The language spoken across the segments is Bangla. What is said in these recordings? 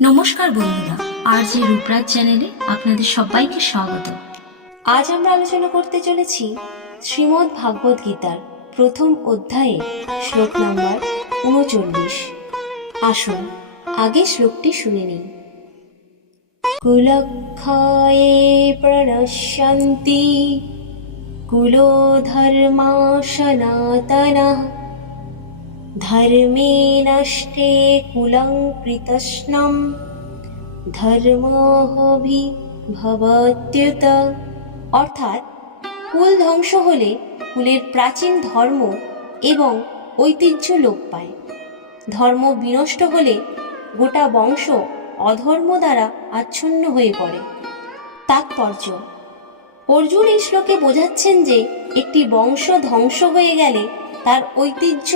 নমস্কার বন্ধুরা, আর যে রূপরাজ চ্যানেলে আপনাদের সবাইকে স্বাগত। আজ আমরা আলোচনা করতে চলেছি শ্রীমদ্ ভাগবত গীতার প্রথম অধ্যায়ে শ্লোক নাম্বার ৩৯। আসুন আগে শ্লোকটি শুনে নিই। কুলক্ষয়ে প্রণশ্যন্তি কুলো ধর্মা সনাতনঃ ধর্মে নষ্টে কুলং কৃতস্নম ধর্মোভিভবত্যুত। অর্থাৎ কুল ধ্বংস হলে কুলের প্রাচীন ধর্ম এবং ঐতিহ্য লোপ পায়। ধর্ম বিনষ্ট হলে গোটা বংশ অধর্ম দ্বারা আচ্ছন্ন হয়ে পড়ে। তাৎপর্য: অর্জুন এই শ্লোকে বোঝাচ্ছেন যে একটি বংশ ধ্বংস হয়ে গেলে তার ঐতিহ্য,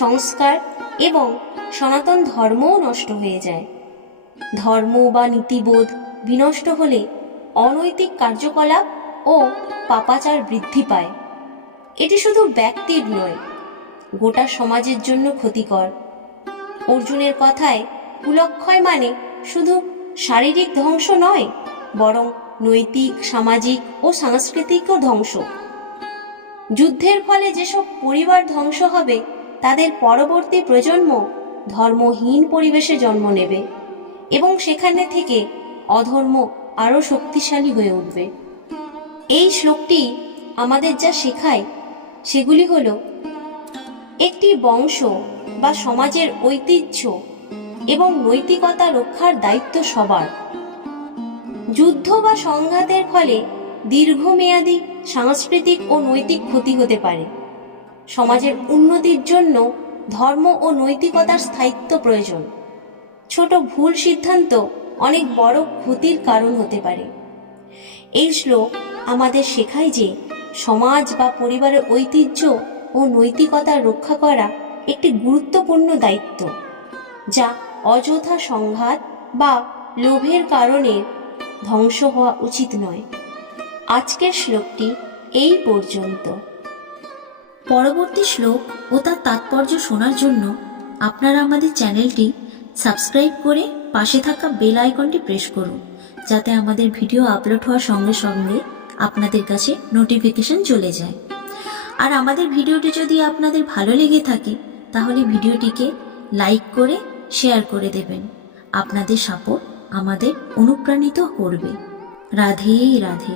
সংস্কার এবং সনাতন ধর্মও নষ্ট হয়ে যায়। ধর্ম বা নীতিবোধ বিনষ্ট হলে অনৈতিক কার্যকলাপ ও পাপাচার বৃদ্ধি পায়। এটি শুধু ব্যক্তির নয়, গোটা সমাজের জন্য ক্ষতিকর। অর্জুনের কথায় কুলক্ষয় মানে শুধু শারীরিক ধ্বংস নয়, বরং নৈতিক, সামাজিক ও সাংস্কৃতিকও ধ্বংস। যুদ্ধের ফলে যেসব পরিবার ধ্বংস হবে, তাদের পরবর্তী প্রজন্ম ধর্মহীন পরিবেশে জন্ম নেবে এবং সেখানে থেকে অধর্ম আরো শক্তিশালী হয়ে উঠবে। এই শ্লোকটি আমাদের যা শেখায় সেগুলি হলো: একটি বংশ বা সমাজের ঐতিহ্য এবং নৈতিকতা রক্ষার দায়িত্ব সবার। যুদ্ধ বা সংঘাতের ফলে দীর্ঘমেয়াদী সাংস্কৃতিক ও নৈতিক ক্ষতি হতে পারে। সমাজের উন্নতির জন্য ধর্ম ও নৈতিকতার স্থায়িত্ব প্রয়োজন। ছোট ভুল সিদ্ধান্ত অনেক বড় ক্ষতির কারণ হতে পারে। এই শ্লোক আমাদের শেখায় যে সমাজ বা পরিবারের ঐতিহ্য ও নৈতিকতা রক্ষা করা একটি গুরুত্বপূর্ণ দায়িত্ব, যা অযথা সংঘাত বা লোভের কারণে ধ্বংস হওয়া উচিত নয়। আজকের শ্লোকটি এই পর্যন্ত। পরবর্তী শ্লোক ও তার তাৎপর্য শোনার জন্য আপনারা আমাদের চ্যানেলটি সাবস্ক্রাইব করে পাশে থাকা বেল আইকনটি প্রেস করুন, যাতে আমাদের ভিডিও আপলোড হওয়ার সঙ্গে সঙ্গে আপনাদের কাছে নোটিফিকেশন চলে যায়। আর আমাদের ভিডিওটি যদি আপনাদের ভালো লেগে থাকে, তাহলে ভিডিওটিকে লাইক করে শেয়ার করে দেবেন। আপনাদের সাপোর্ট আমাদের অনুপ্রাণিত করবে। রাধে রাধে।